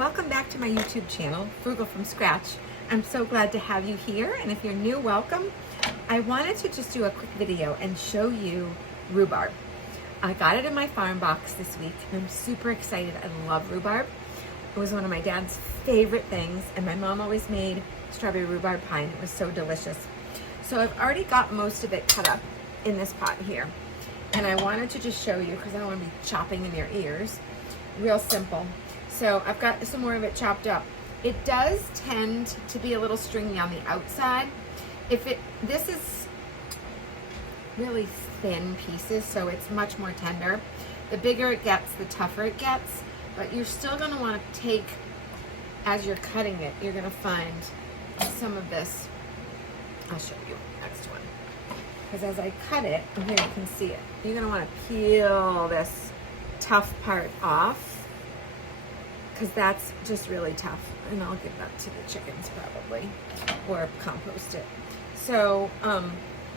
Welcome back to my YouTube channel, Frugal from Scratch. I'm so glad to have you here, and if you're new, welcome. I wanted to just do a quick video and show you rhubarb. I got it in my farm box this week, and I'm super excited. I love rhubarb. It was one of my dad's favorite things, and my mom always made strawberry rhubarb pie, and it was so delicious. So I've already got most of it cut up in this pot here, and I wanted to just show you because I don't want to be chopping in your ears. Real simple. So I've got some more of it chopped up. It does tend to be a little stringy on the outside. This is really thin pieces, so it's much more tender. The bigger it gets, the tougher it gets, but you're still gonna wanna take, as you're cutting it, you're gonna find some of this. I'll show you next one. Because as I cut it, and here you can see it, you're gonna wanna peel this tough part off, because that's just really tough, and I'll give that to the chickens probably, or compost it. So I'm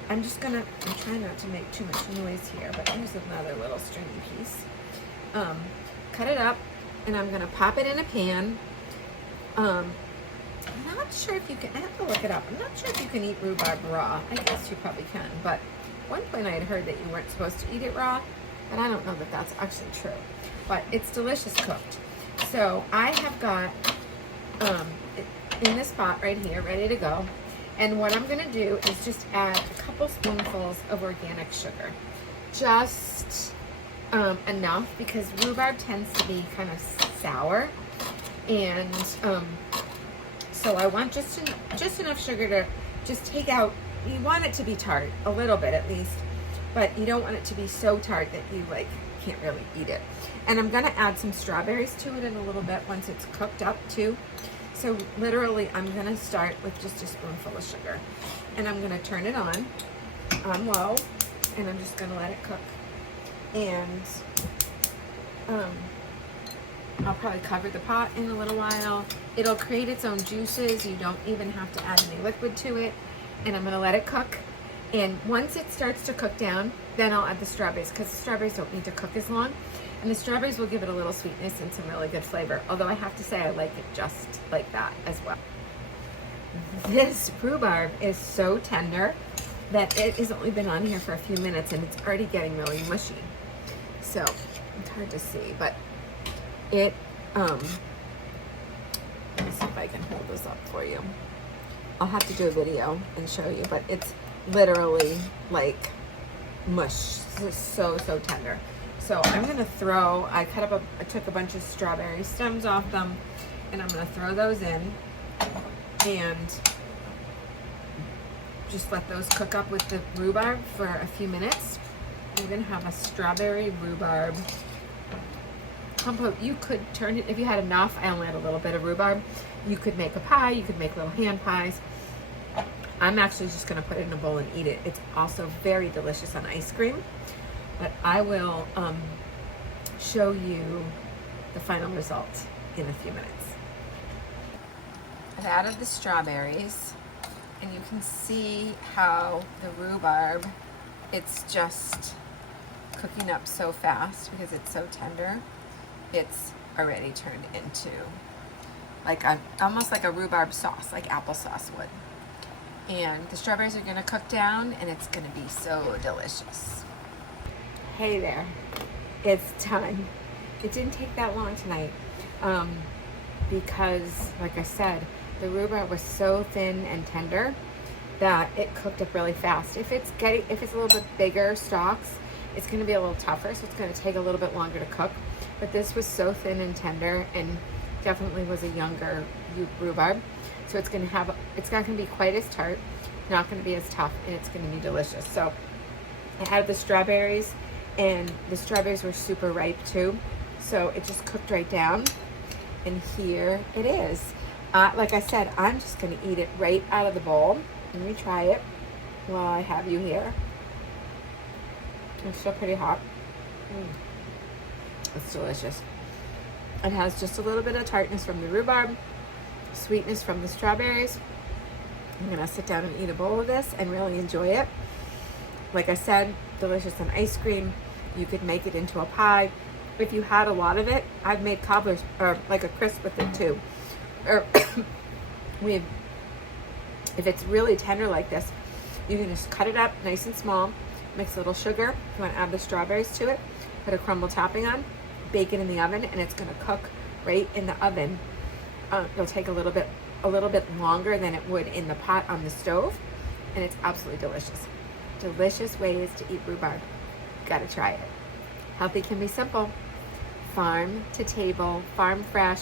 trying not to make too much noise here, but here's another little stringy piece. Cut it up, and I'm gonna pop it in a pan. I'm not sure if you can, I have to look it up. I'm not sure if you can eat rhubarb raw. I guess you probably can, but at one point I had heard that you weren't supposed to eat it raw, but I don't know that that's actually true. But it's delicious cooked. So I have got in this pot right here, ready to go. And what I'm gonna do is just add a couple spoonfuls of organic sugar. Just enough, because rhubarb tends to be kind of sour. And so I want just enough sugar to just take out, you want it to be tart, a little bit at least, but you don't want it to be so tart that you can't really eat it. And I'm gonna add some strawberries to it in a little bit once it's cooked up too. So literally I'm gonna start with just a spoonful of sugar, and I'm gonna turn it on low, and I'm just gonna let it cook. And I'll probably cover the pot in a little while. It'll create its own juices. You don't even have to add any liquid to it. And I'm gonna let it cook. And once it starts to cook down, then I'll add the strawberries, because the strawberries don't need to cook as long. And the strawberries will give it a little sweetness and some really good flavor. Although I have to say I like it just like that as well. This rhubarb is so tender that it has only been on here for a few minutes and it's already getting really mushy. So it's hard to see, but it, let me see if I can hold this up for you. I'll have to do a video and show you, but it's literally like mush. It's so tender. So I'm gonna throw, I took a bunch of strawberry stems off them, and I'm gonna throw those in and just let those cook up with the rhubarb for a few minutes. We're gonna have a strawberry rhubarb compote. You could turn it, if you had enough, I only had a little bit of rhubarb. You could make a pie, you could make little hand pies. I'm actually just gonna put it in a bowl and eat it. It's also very delicious on ice cream. But I will show you the final result in a few minutes. I've added the strawberries, and you can see how the rhubarb, it's just cooking up so fast because it's so tender. It's already turned into almost like a rhubarb sauce, like applesauce would. And the strawberries are gonna cook down, and it's gonna be so delicious. Hey there, it's done. It didn't take that long tonight because, like I said, the rhubarb was so thin and tender that it cooked up really fast. If it's a little bit bigger stalks, it's going to be a little tougher, so it's going to take a little bit longer to cook. But this was so thin and tender, and definitely was a younger rhubarb, so it's not going to be quite as tart, not going to be as tough, and it's going to be delicious. So I had the strawberries, and the strawberries were super ripe too, so it just cooked right down, and here it is. Like I said, I'm just going to eat it right out of the bowl. Let me try it while I have you here. It's still pretty hot. It's delicious. It has just a little bit of tartness from the rhubarb, sweetness from the strawberries. I'm going to sit down and eat a bowl of this and really enjoy it. Like I said, delicious on ice cream. You could make it into a pie. if you had a lot of it, I've made cobblers or like a crisp with it too. Or if it's really tender like this, you can just cut it up nice and small, mix a little sugar. If you want to add the strawberries to it, put a crumble topping on, bake it in the oven, and it's going to cook right in the oven. It'll take a little bit longer than it would in the pot on the stove, and it's absolutely delicious. Delicious ways to eat rhubarb. Gotta try it. Healthy can be simple. Farm to table, farm fresh.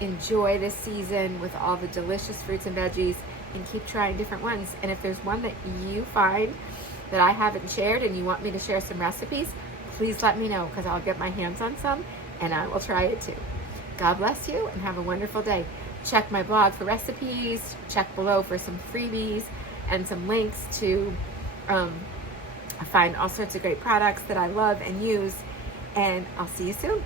Enjoy this season with all the delicious fruits and veggies, and keep trying different ones. And if there's one that you find that I haven't shared and you want me to share some recipes, please let me know, because I'll get my hands on some and I will try it too. God bless you and have a wonderful day. Check my blog for recipes, check below for some freebies and some links to find all sorts of great products that I love and use, and I'll see you soon.